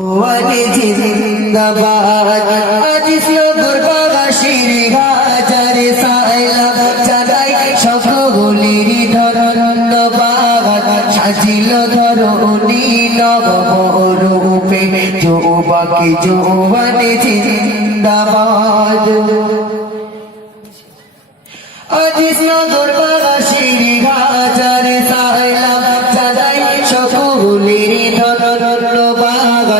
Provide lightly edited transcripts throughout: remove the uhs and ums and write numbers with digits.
ওয়ালি জিন্দাবাদ আজিজ নগরবাসীর হাজারে সালাম জানাই সকলেরই ধন্যবাদ সাজিল ধরণী নবরূপে যুবক যৌবনে জিন্দাবাদ আজিজ নগরবাসীর হাজারে সালাম জানাই সকলেরই ধন্যবাদ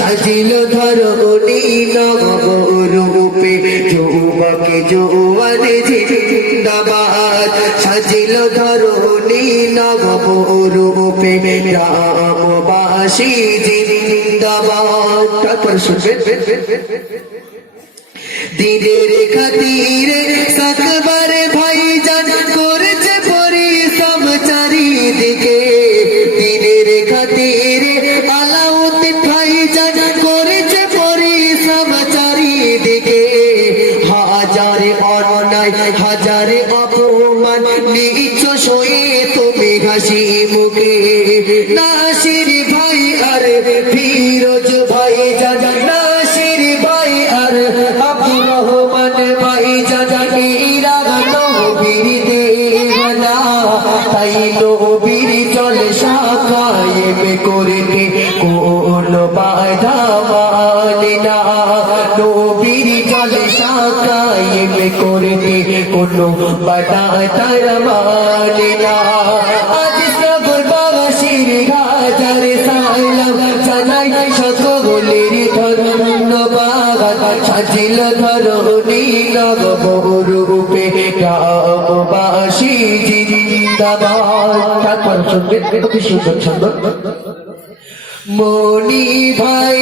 সাজিল ধরণী নবরূপে যুবক যৌবনে জিন্দাবাদ সাজিল ধরণী নবরূপে গ্রামবাসী জিন্দাবাদ তারপর শুনবেন দিনের খাতিরে সকবার ভাইজান করেছে পরিশ্রম চারিদিকে দিনের খাতিরে আলাউদ্দিন ভাইজান করেছে পরিশ্রম চারিদিকে হাজারে অন্যায় হাজারে অপমান নিচ্ছ সয়ে তুমি হাসি মুখে নাসির ভাই আর ফিরোজ ভাইজান নাসির ভাই আর আব্দুর রহমান ভাইজান এরা নবীর দেওয়ানা তাই নবীর জলসা কায়েম করতে কোনো বাধা মানে না নবীর জলসা কায়েম করতে কোনো বাধা তার মানে না আজিজ নগরবাসীর হাজারে সালাম জানাই সকলের ধন্যবাদ সাজিল ধরণী নবরূপে গ্রামবাসী জিন্দাবাদ তারপর শুনবেন অতি সুন্দর ছন্দ মনি ভাই